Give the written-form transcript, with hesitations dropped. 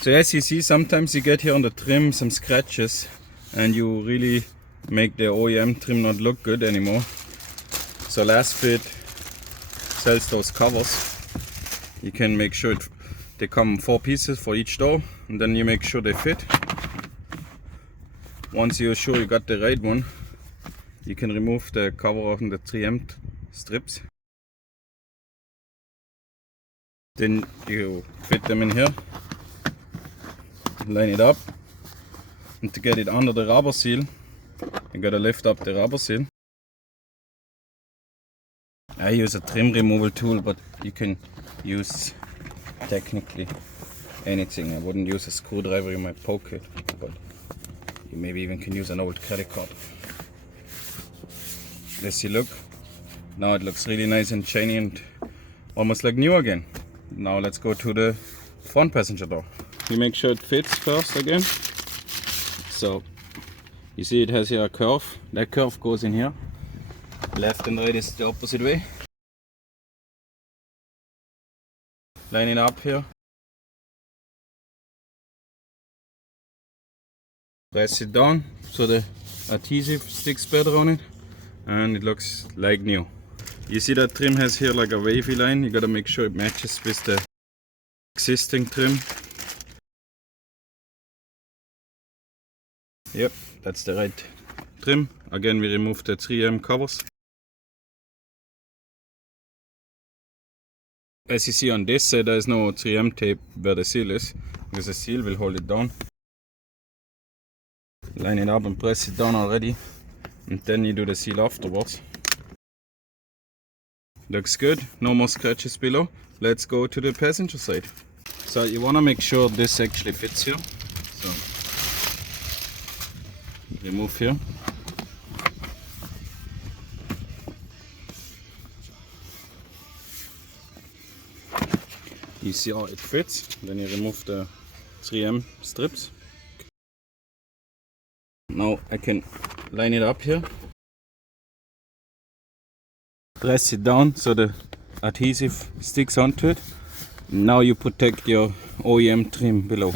So as you see, sometimes you get here on the trim some scratches and you really make the OEM trim not look good anymore. So LASFIT sells those covers. You can make sure they come 4 pieces for each door, and then you make sure they fit. Once you're sure you got the right one, you can remove the cover of the 3M strips. Then you fit them in here, line it up, and to get it under the rubber seal, you gotta lift up the rubber seal. I use a trim removal tool, but you can use technically anything. I wouldn't use a screwdriver, you might poke it, but you maybe even can use an old credit card. Let's see, look. Now it looks really nice and shiny and almost like new again. Now let's go to the front passenger door. You make sure it fits first again. So you see it has here a curve. That curve goes in here. Left and right is the opposite way. Line it up here. Press it down so the adhesive sticks better on it, and it looks like new. You see that trim has here like a wavy line. You gotta make sure it matches with the existing trim. Yep, that's the right trim. Again, we remove the 3M covers. As you see on this side, there is no 3M tape where the seal is, because the seal will hold it down. Line it up and press it down already, and then you do the seal afterwards. Looks good, no more scratches below. Let's go to the passenger side. So you want to make sure this actually fits here. So remove here. You see how it fits. Then you remove the 3M strips. Now I can line it up here. Press it down so the adhesive sticks onto it. Now you protect your OEM trim below.